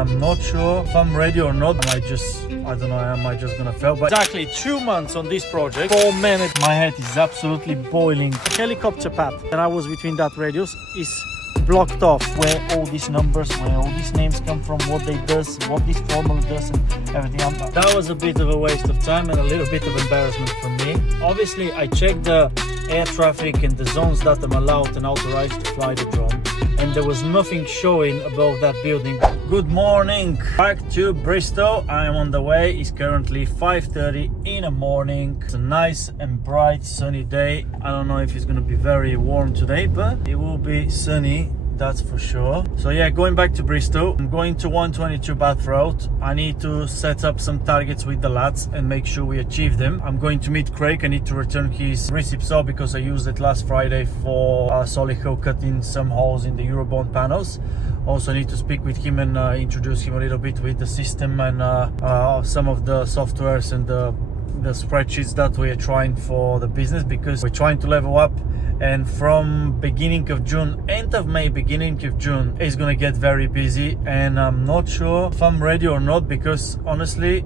I'm not sure if I'm ready or not. I don't know, am I just gonna fail? But exactly 2 months on this project, 4 minutes. My head is absolutely boiling. The helicopter pad that I was between that radius is blocked off, where all these numbers, where all these names come from, what they does, what this formula does, and everything. That was a bit of a waste of time and a little bit of embarrassment for me. Obviously, I checked the air traffic and the zones that I'm allowed and authorized to fly the drone, and there was nothing showing above that building. Good morning, back to Bristol. I am on the way. It's currently 5:30 in the morning. It's a nice and bright sunny day. I don't know if it's going to be very warm today, but it will be sunny, that's for sure. So yeah, going back to Bristol. I'm going to 122 Bath Road. I need to set up some targets with the lads and make sure we achieve them. I'm going to meet Craig. I need to return his recip saw because I used it last Friday for Solihull, cutting some holes in the Eurobond panels. Also need to speak with him and introduce him a little bit with the system and some of the softwares and the spreadsheets that we are trying for the business, because we're trying to level up. And from beginning of June, end of May, beginning of June, it's gonna get very busy, and I'm not sure if I'm ready or not, because honestly,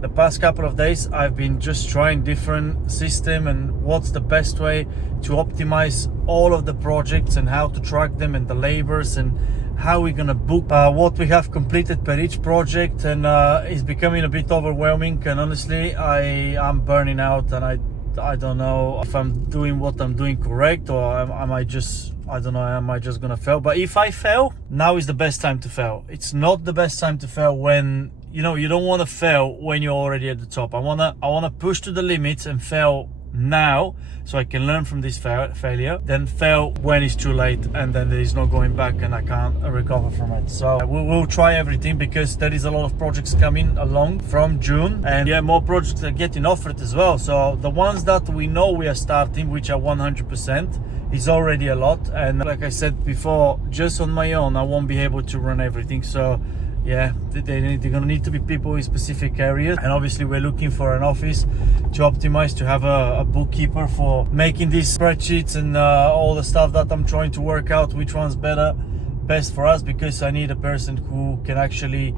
the past couple of days I've been just trying different system and what's the best way to optimize all of the projects and how to track them and the labors and how we're gonna book what we have completed per each project, and it's becoming a bit overwhelming, and honestly I'm burning out, and I don't know if I'm doing what I'm doing correct, or am I just, I don't know, am I just gonna fail? But if I fail, now is the best time to fail. It's not the best time to fail when, you know, you don't want to fail when you're already at the top. I wanna push to the limits and fail now, so I can learn from this failure, then fail when it's too late, and then there is no going back and I can't recover from it. So we'll try everything, because there is a lot of projects coming along from June, and yeah, more projects are getting offered as well. So the ones that we know we are starting, which are 100%, is already a lot. And like I said before, just on my own I won't be able to run everything. So yeah, they're gonna need to be people in specific areas, and obviously we're looking for an office to optimize, to have a bookkeeper for making these spreadsheets and all the stuff that I'm trying to work out which one's best for us, because I need a person who can actually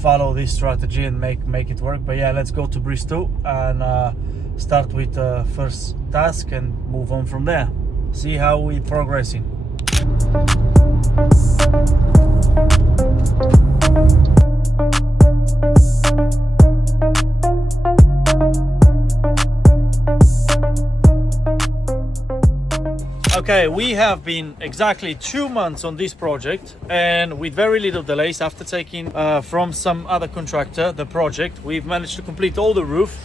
follow this strategy and make it work. But yeah, let's go to Bristol and start with the first task and move on from there, see how we're progressing. Okay, we have been exactly 2 months on this project, and with very little delays. After taking from some other contractor the project, we've managed to complete all the roof.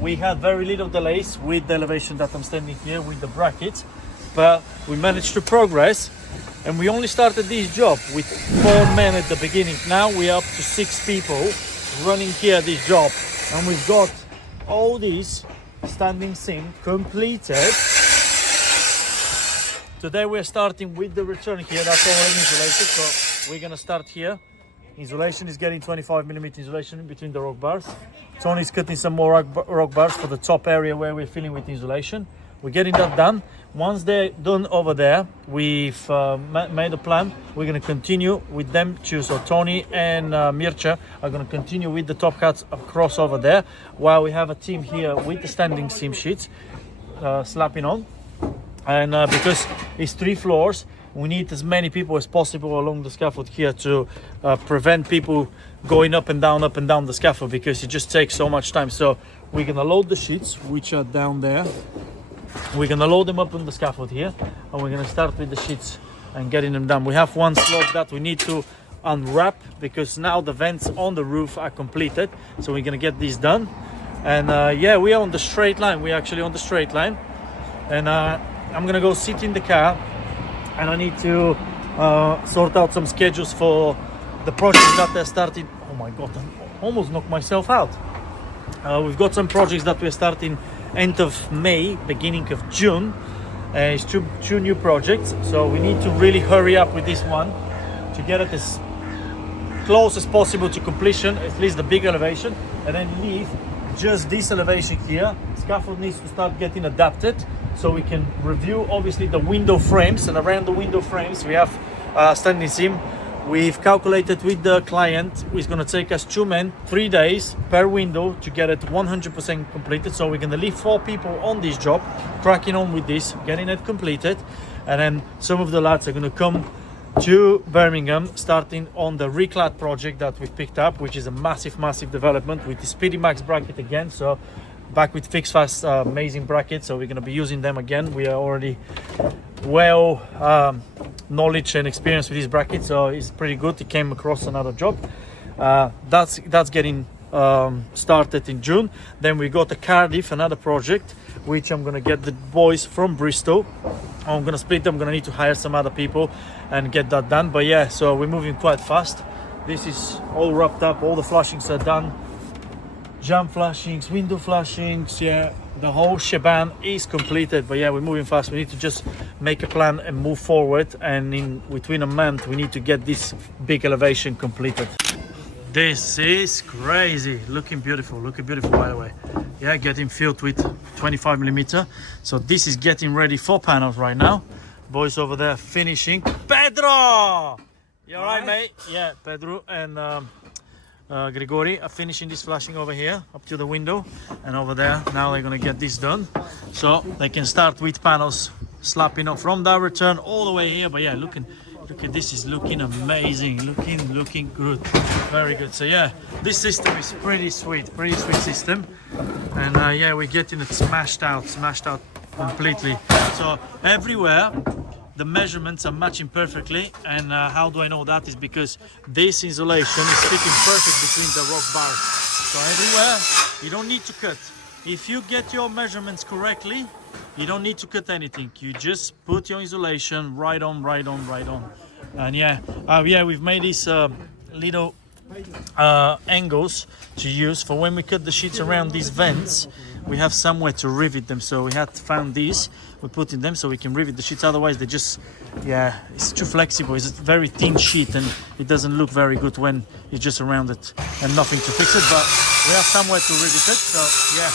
We had very little delays with the elevation that I'm standing here with the brackets, but we managed to progress, and we only started this job with 4 men at the beginning. Now we are up to 6 people running here this job, and we've got all these standing seam completed. Today we're starting with the return here, that's already insulated, so we're gonna start here. Insulation is getting 25mm insulation in between the rock bars. Tony's cutting some more rock bars for the top area where we're filling with insulation. We're getting that done. Once they're done over there, we've made a plan. We're gonna continue with them too. So Tony and Mircea are gonna continue with the top cuts across over there, while we have a team here with the standing seam sheets slapping on. And because it's 3 floors, we need as many people as possible along the scaffold here to prevent people going up and down the scaffold, because it just takes so much time. So we're gonna load the sheets, which are down there. We're gonna load them up on the scaffold here, and we're gonna start with the sheets and getting them done. We have one slot that we need to unwrap, because now the vents on the roof are completed. So we're gonna get these done. And yeah, we are on the straight line. We're actually on the straight line. And I'm gonna go sit in the car, and I need to sort out some schedules for the projects that they're starting. Oh my god, I almost knocked myself out. We've got some projects that we're starting end of May, beginning of June. It's two new projects, so we need to really hurry up with this one to get it as close as possible to completion, at least the big elevation, and then leave just this elevation here. Scaffold needs to start getting adapted, so we can review obviously the window frames, and around the window frames we have standing seam We've calculated with the client, it's going to take us 2 men, 3 days per window to get it 100% completed. So we're going to leave 4 people on this job, cracking on with this, getting it completed. And then some of the lads are going to come to Birmingham, starting on the Reclad project that we've picked up, which is a massive development with the Speedy Max bracket again. So back with Fix Fast amazing bracket, so we're going to be using them again. We are already well knowledge and experience with this bracket, so it's pretty good. It came across another job that's getting started in June. Then we got a Cardiff, another project, which I'm going to get the boys from Bristol. I'm going to split them. I'm going to need to hire some other people and get that done. But yeah, so we're moving quite fast. This is all wrapped up, all the flashings are done, jump flashings, window flashings, yeah, the whole shebang is completed. But yeah, we're moving fast. We need to just make a plan and move forward, and in between a month we need to get this big elevation completed. This is crazy, looking beautiful by the way. Yeah, getting filled with 25mm. So this is getting ready for panels right now. Boys over there finishing. Pedro, you all right, mate? Yeah, Pedro and Grigori are finishing this flashing over here up to the window, and over there now they're gonna get this done so they can start with panels slapping off from that return all the way here. But yeah, look at this, is looking amazing, looking good, very good. So yeah, this system is pretty sweet system, and yeah, we're getting it smashed out completely. So everywhere the measurements are matching perfectly, and how do I know that? Is because this insulation is fitting perfect between the rock bars. So everywhere you don't need to cut. If you get your measurements correctly, you don't need to cut anything. You just put your insulation right on. And yeah, we've made these little angles to use for when we cut the sheets around these vents. We have somewhere to rivet them, so we had found these. We put in them so we can rivet the sheets. Otherwise, they just, yeah, it's too flexible. It's a very thin sheet, and it doesn't look very good when it's just around it and nothing to fix it. But we have somewhere to rivet it. So yeah,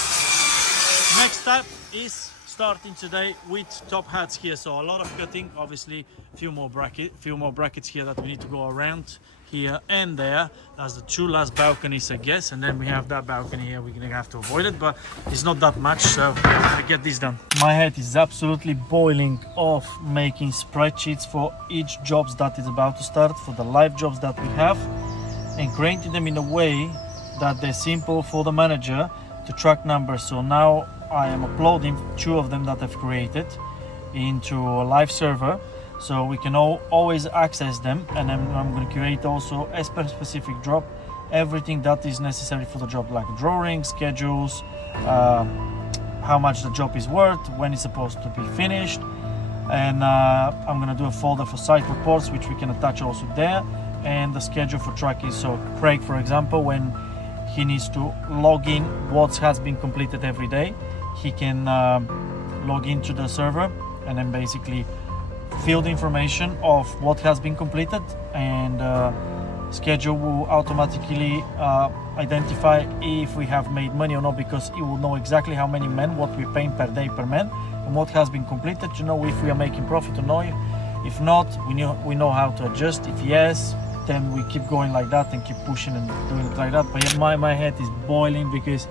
next step is starting today with top hats here. So a lot of cutting, obviously, few more brackets here that we need to go around here and there. That's the 2 last balconies, I guess, and then we have that balcony here. We're gonna have to avoid it, but it's not that much, so I get this done. My head is absolutely boiling of making spreadsheets for each jobs that is about to start, for the live jobs that we have, and creating them in a way that they're simple for the manager to track numbers. So now I am uploading 2 of them that I've created into a live server, so we can always access them. And then I'm going to create also, as per specific job, everything that is necessary for the job, like drawings, schedules, how much the job is worth, when it's supposed to be finished. And I'm going to do a folder for site reports, which we can attach also there, and the schedule for tracking. So Craig, for example, when he needs to log in what has been completed every day, he can log into the server and then basically fill the information of what has been completed, and schedule will automatically identify if we have made money or not, because it will know exactly how many men, what we're paying per day per man, and what has been completed to know if we are making profit or not. If not, we know how to adjust. If yes, then we keep going like that and keep pushing and doing it like that. But yeah, my head is boiling because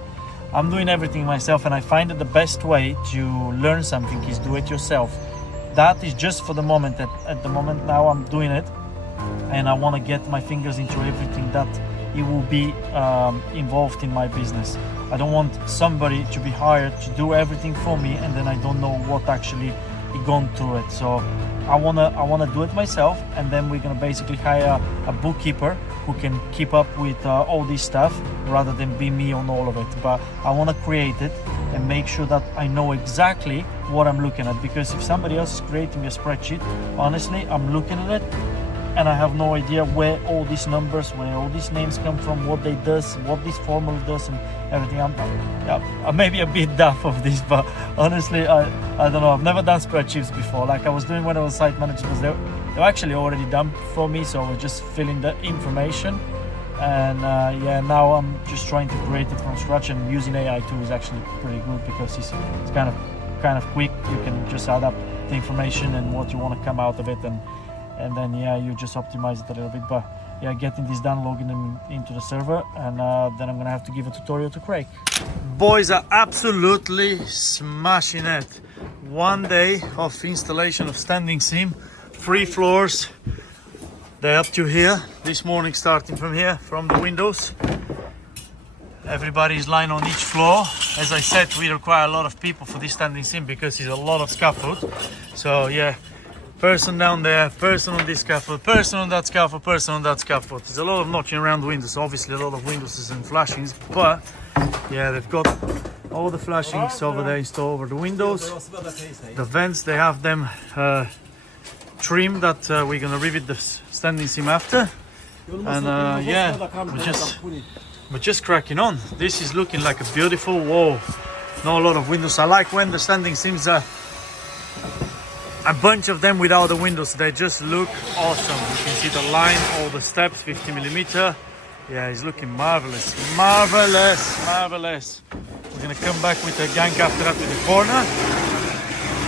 I'm doing everything myself, and I find that the best way to learn something is do it yourself. That is just for the moment. At the moment now I'm doing it, and I want to get my fingers into everything that it will be involved in my business. I don't want somebody to be hired to do everything for me, and then I don't know what actually gone through it. So I wanna do it myself, and then we're gonna basically hire a bookkeeper who can keep up with all this stuff rather than be me on all of it. But I want to create it and make sure that I know exactly what I'm looking at, because if somebody else is creating a spreadsheet, honestly, I'm looking at it and I have no idea where all these numbers, where all these names come from, what they does, what this formula does, and everything. I may be a bit daft of this, but honestly, I don't know. I've never done spreadsheets before. Like I was doing when I was site manager, because they're actually already done for me, so I was just filling the information. And yeah, now I'm just trying to create it from scratch, and using AI too is actually pretty good, because it's kind of quick. You can just add up the information and what you want to come out of it, and then yeah, you just optimize it a little bit. But yeah, getting this done, logging them into the server, and then I'm gonna have to give a tutorial to Craig. Boys are absolutely smashing it. 1 day of installation of standing seam, 3 floors. They're up to here this morning, starting from here, from the windows. Everybody's lying on each floor. As I said, we require a lot of people for this standing seam because it's a lot of scaffold. So yeah, person down there, person on this scaffold, person on that scaffold, person on that scaffold. There's a lot of knocking around the windows, obviously a lot of windows and flashings, but yeah, they've got all the flashings over there installed over the windows. The vents, they have them trimmed that we're gonna rivet the standing seam after. And yeah, we're just cracking on. This is looking like a beautiful wall. Not a lot of windows. I like when the standing seams are a bunch of them without the windows. They just look awesome. You can see the line, all the steps, 50mm. Yeah, it's looking marvelous. Marvelous, marvelous. We're gonna come back with a gang after that with the corner.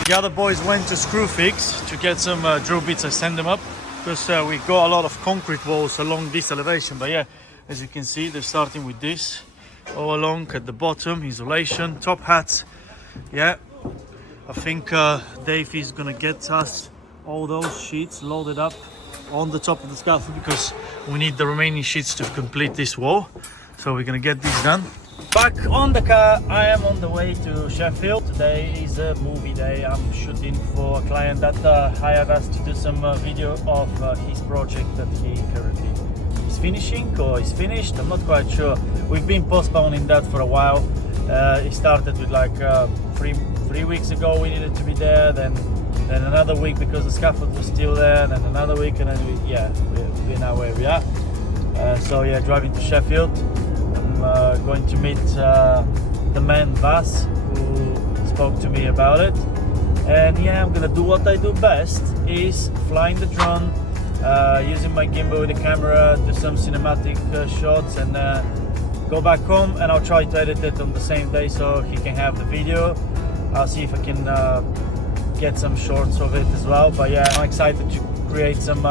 The other boys went to Screwfix to get some drill bits. I send them up because we got a lot of concrete walls along this elevation. But yeah, as you can see, they're starting with this all along at the bottom, insulation, top hats. Yeah, I think Dave is gonna get us all those sheets loaded up on the top of the scaffold because we need the remaining sheets to complete this wall. So we're gonna get this done. Back on the car, I am on the way to Sheffield. Today is a movie day. I'm shooting for a client that hired us to do some video of his project that he currently is finishing or is finished. I'm not quite sure. We've been postponing that for a while. It started with like three weeks ago we needed to be there, then another week because the scaffold was still there, then another week, and then we're now where we are. So yeah, driving to Sheffield. I'm going to meet the man Vas who spoke to me about it, and yeah, I'm gonna do what I do best, is flying the drone, using my gimbal with the camera, do some cinematic shots, and go back home, and I'll try to edit it on the same day so he can have the video. I'll see if I can get some shorts of it as well. But yeah, I'm excited to create some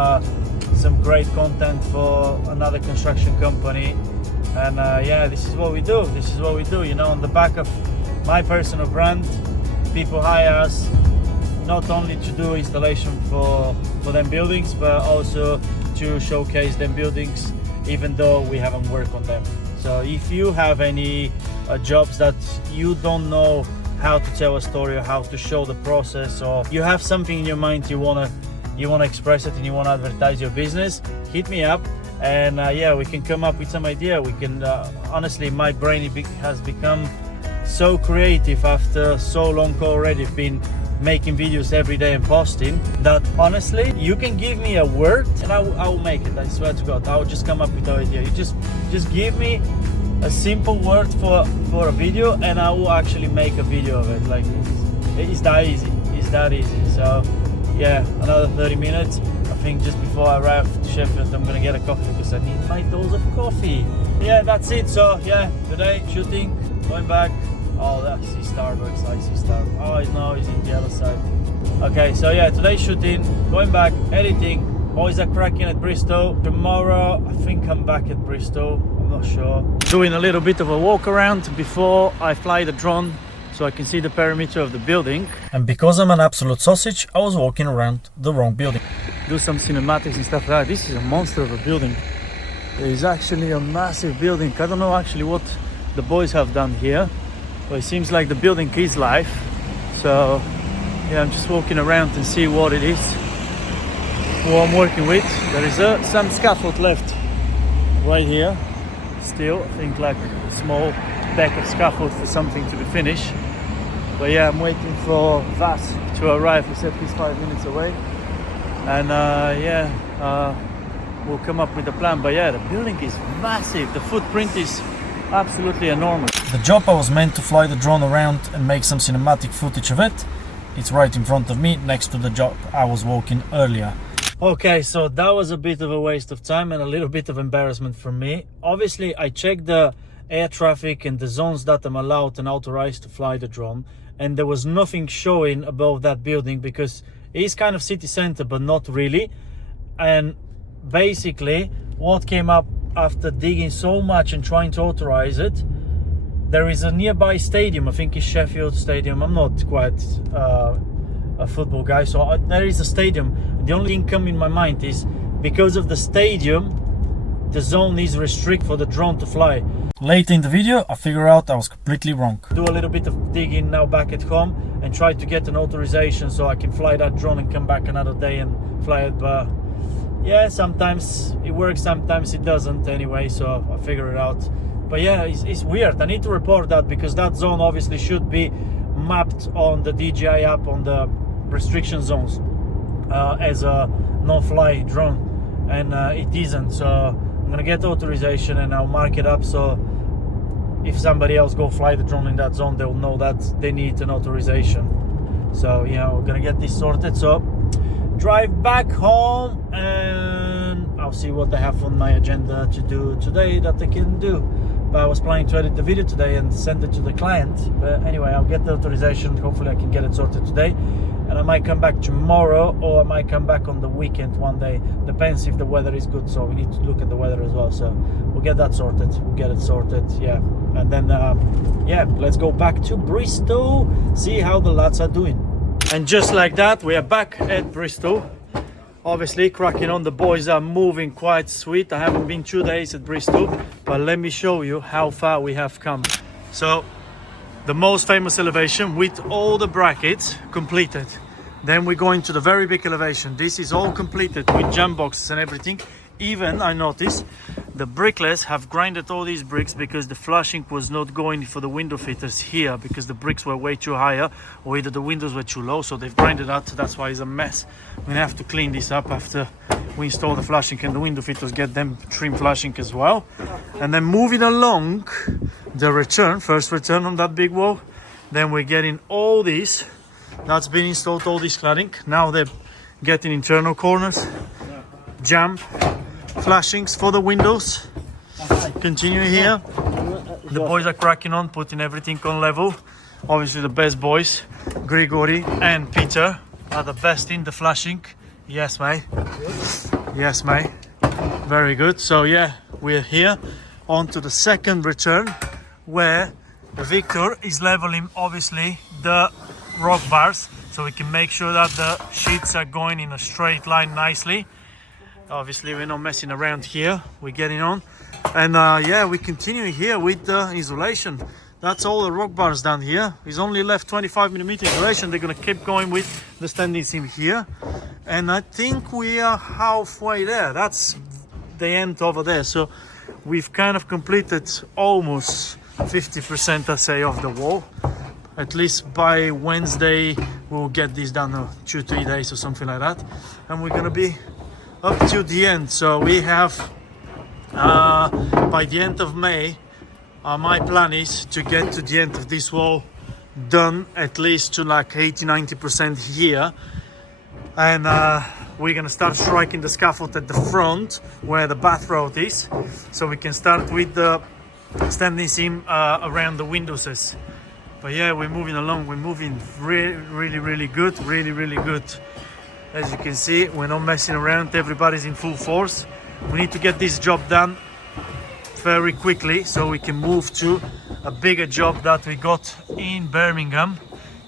great content for another construction company. And yeah, this is what we do. This is what we do. You know, on the back of my personal brand, people hire us not only to do installation for them buildings, but also to showcase them buildings, even though we haven't worked on them. So if you have any jobs that you don't know how to tell a story or how to show the process, or you have something in your mind you wanna express it and you wanna advertise your business, hit me up. And yeah, we can come up with some idea. We can honestly, my brain has become so creative after so long already been making videos every day and posting, that honestly you can give me a word and I will make it. I swear to God, I will just come up with an idea. You just give me a simple word for a video and I will actually make a video of it. Like it's that easy. It's that easy. So yeah, another 30 minutes. I think just before I arrive to Sheffield, I'm gonna get a coffee because I need my dose of coffee. Yeah, that's it. So yeah, today shooting, going back. Oh, I see Starbucks. I see Starbucks. Oh no, he's in the other side. Okay, so yeah, today shooting, going back, editing. Boys are cracking at Bristol. Tomorrow, I think I'm back at Bristol. I'm not sure. Doing a little bit of a walk around before I fly the drone, so I can see the perimeter of the building. And because I'm an absolute sausage, I was walking around the wrong building. Do some cinematics and stuff like that. This is a monster of a building. It is actually a massive building. I don't know actually what the boys have done here, but it seems like the building is live. So yeah, I'm just walking around and see what it is, what I'm working with. There is some scaffold left right here. Still, I think like a small deck of scaffold for something to be finished. But yeah, I'm waiting for Vas to arrive. He said he's 5 minutes away. And we'll come up with a plan. But yeah, the building is massive. The footprint is absolutely enormous. The job I was meant to fly the drone around and make some cinematic footage of it, it's right in front of me, next to the job I was walking earlier. Okay, so that was a bit of a waste of time and a little bit of embarrassment for me. Obviously, I checked the air traffic and the zones that I'm allowed and authorized to fly the drone, and there was nothing showing above that building because it is kind of city center, but not really. And basically what came up after digging so much and trying to authorize it, there is a nearby stadium, I think it's Sheffield Stadium. I'm not quite a football guy, so there is a stadium. The only thing coming in my mind is because of the stadium, the zone is restricted for the drone to fly. Later in the video, I figure out I was completely wrong. Do a little bit of digging now back at home and try to get an authorization so I can fly that drone and come back another day and fly it. But yeah, sometimes it works, sometimes it doesn't anyway, so I figure it out. But yeah, it's weird. I need to report that because that zone obviously should be mapped on the DJI app on the restriction zones as a no-fly drone, and it isn't. So I'm gonna get authorization and I'll mark it up, so if somebody else go fly the drone in that zone, they'll know that they need an authorization. So yeah, we're gonna get this sorted. So drive back home and I'll see what they have on my agenda to do today that they can do. But I was planning to edit the video today and send it to the client. But anyway, I'll get the authorization. Hopefully I can get it sorted today. And I might come back tomorrow, or I might come back on the weekend one day. Depends if the weather is good. So we need to look at the weather as well. So we'll get that sorted. We'll get it sorted, yeah. And then, yeah, let's go back to Bristol, see how the lads are doing. And just like that, we are back at Bristol. Obviously cracking on, the boys are moving quite sweet. I haven't been 2 days at Bristol, but let me show you how far we have come. So the most famous elevation with all the brackets completed. Then we go into the very big elevation. This is all completed with jump boxes and everything. Even I noticed the bricklayers have grinded all these bricks because the flashing was not going for the window fitters here because the bricks were way too higher, or either the windows were too low, so they've grinded that. That's why it's a mess. We're gonna have to clean this up after we install the flashing, and the window fitters get them trim flashing as well. And then moving along the return, first return on that big wall, then we're getting all these, that's been installed, all this cladding. Now they're getting internal corners, jump flashings for the windows. Continue here, the boys are cracking on, putting everything on level. Obviously the best boys, Grigory and Peter, are the best in the flashing. Yes mate, yes mate, very good. So yeah, we're here on to the second return where Victor is leveling obviously the rock bars, so we can make sure that the sheets are going in a straight line nicely. Obviously we're not messing around here, we're getting on. And yeah, we continue here with the insulation. That's all the rock bars down here. He's only left 25mm insulation. They're gonna keep going with the standing seam here, and I think we are halfway there. That's the end over there. So we've kind of completed almost 50%, I say, of the wall. At least by Wednesday we'll get this done, 2-3 days or something like that, and we're gonna be up to the end. So we have by the end of May, my plan is to get to the end of this wall done, at least to like 80-90% here, and we're gonna start striking the scaffold at the front where the bath road is, so we can start with the standing seam around the windows. But yeah, we're moving along, we're moving really good, really good. As you can see, we're not messing around, everybody's in full force. We need to get this job done very quickly so we can move to a bigger job that we got in Birmingham.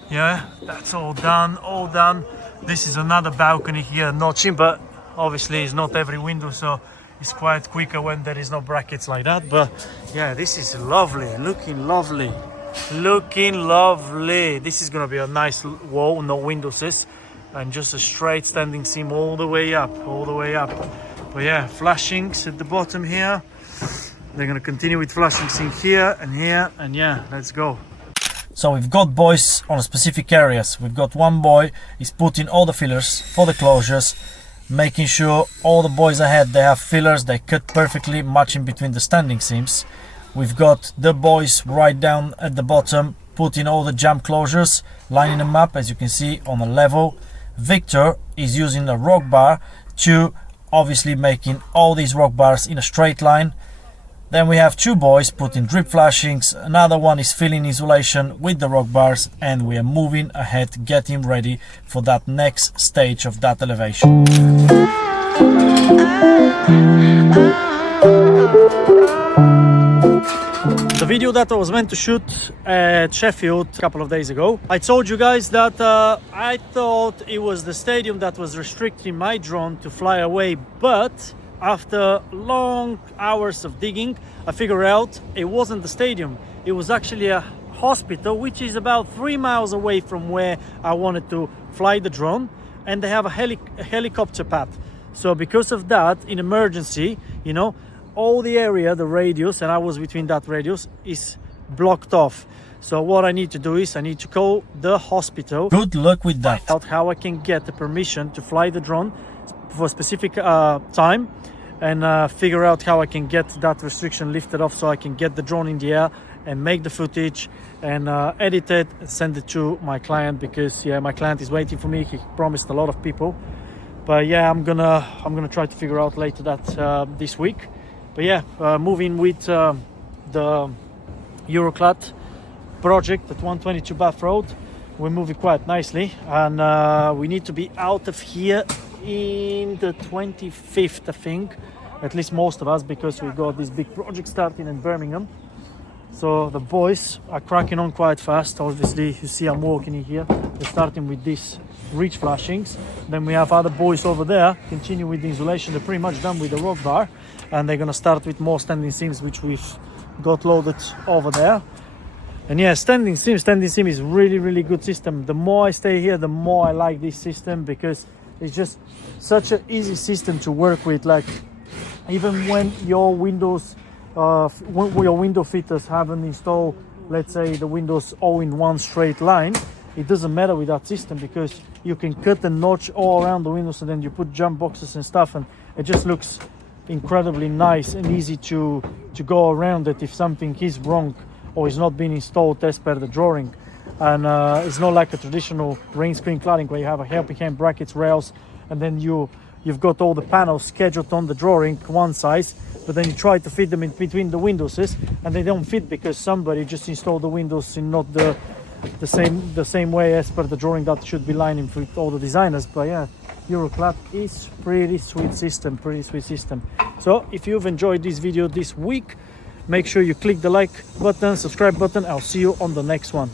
Yeah, that's all done. This is another balcony here, notching, but obviously it's not every window, so it's quite quicker when there is no brackets like that. But yeah, this is lovely, looking lovely. This is gonna be a nice wall, no windows, and just a straight standing seam all the way up. But yeah, flashings at the bottom here. They're gonna continue with flashings in here, and yeah, let's go. So we've got boys on specific areas. We've got one boy is putting all the fillers for the closures, making sure all the boys ahead, they have fillers, they cut perfectly, matching between the standing seams. We've got the boys right down at the bottom, putting all the jump closures, lining them up, as you can see, on a level. Victor is using a rock bar to obviously making all these rock bars in a straight line. Then we have two boys putting drip flashings, another one is filling insulation with the rock bars, and we are moving ahead, getting ready for that next stage of that elevation. The video that I was meant to shoot at Sheffield a couple of days ago, I told you guys that I thought it was the stadium that was restricting my drone to fly away, but after long hours of digging, I figured out it wasn't the stadium. It was actually a hospital, which is about 3 miles away from where I wanted to fly the drone, and they have a helicopter path. So because of that, in emergency, you know, all the area, the radius, and I was between that radius, is blocked off. So what I need to do is I need to call the hospital. Good luck with that. Out how I can get the permission to fly the drone for a specific time, and figure out how I can get that restriction lifted off so I can get the drone in the air and make the footage and edit it and send it to my client, because yeah, my client is waiting for me. He promised a lot of people, but yeah, I'm gonna try to figure out later that this week. But yeah, moving with the Euroclad project at 122 Bath Road, we're moving quite nicely, and we need to be out of here in the 25th, I think, at least most of us, because we got this big project starting in Birmingham. So the boys are cracking on quite fast. Obviously, you see I'm walking in here. They're starting with these reach flashings. Then we have other boys over there, continue with the insulation. They're pretty much done with the rock bar, and they're gonna start with more standing seams, which we've got loaded over there. And yeah, standing seam is really good system. The more I stay here, the more I like this system, because it's just such an easy system to work with. Like, even when your windows when your window fitters haven't installed, let's say, the windows all in one straight line, it doesn't matter with that system, because you can cut and notch all around the windows, and then you put jump boxes and stuff, and it just looks incredibly nice and easy to go around it if something is wrong or is not being installed as per the drawing. And it's not like a traditional rain screen cladding where you have a helping hand, brackets, rails, and then you've got all the panels scheduled on the drawing one size, but then you try to fit them in between the windows, and they don't fit because somebody just installed the windows in not the same way as per the drawing that should be lining with all the designers. But yeah, Euroclad is pretty sweet system. So if you've enjoyed this video this week, make sure you click the like button, subscribe button. I'll see you on the next one.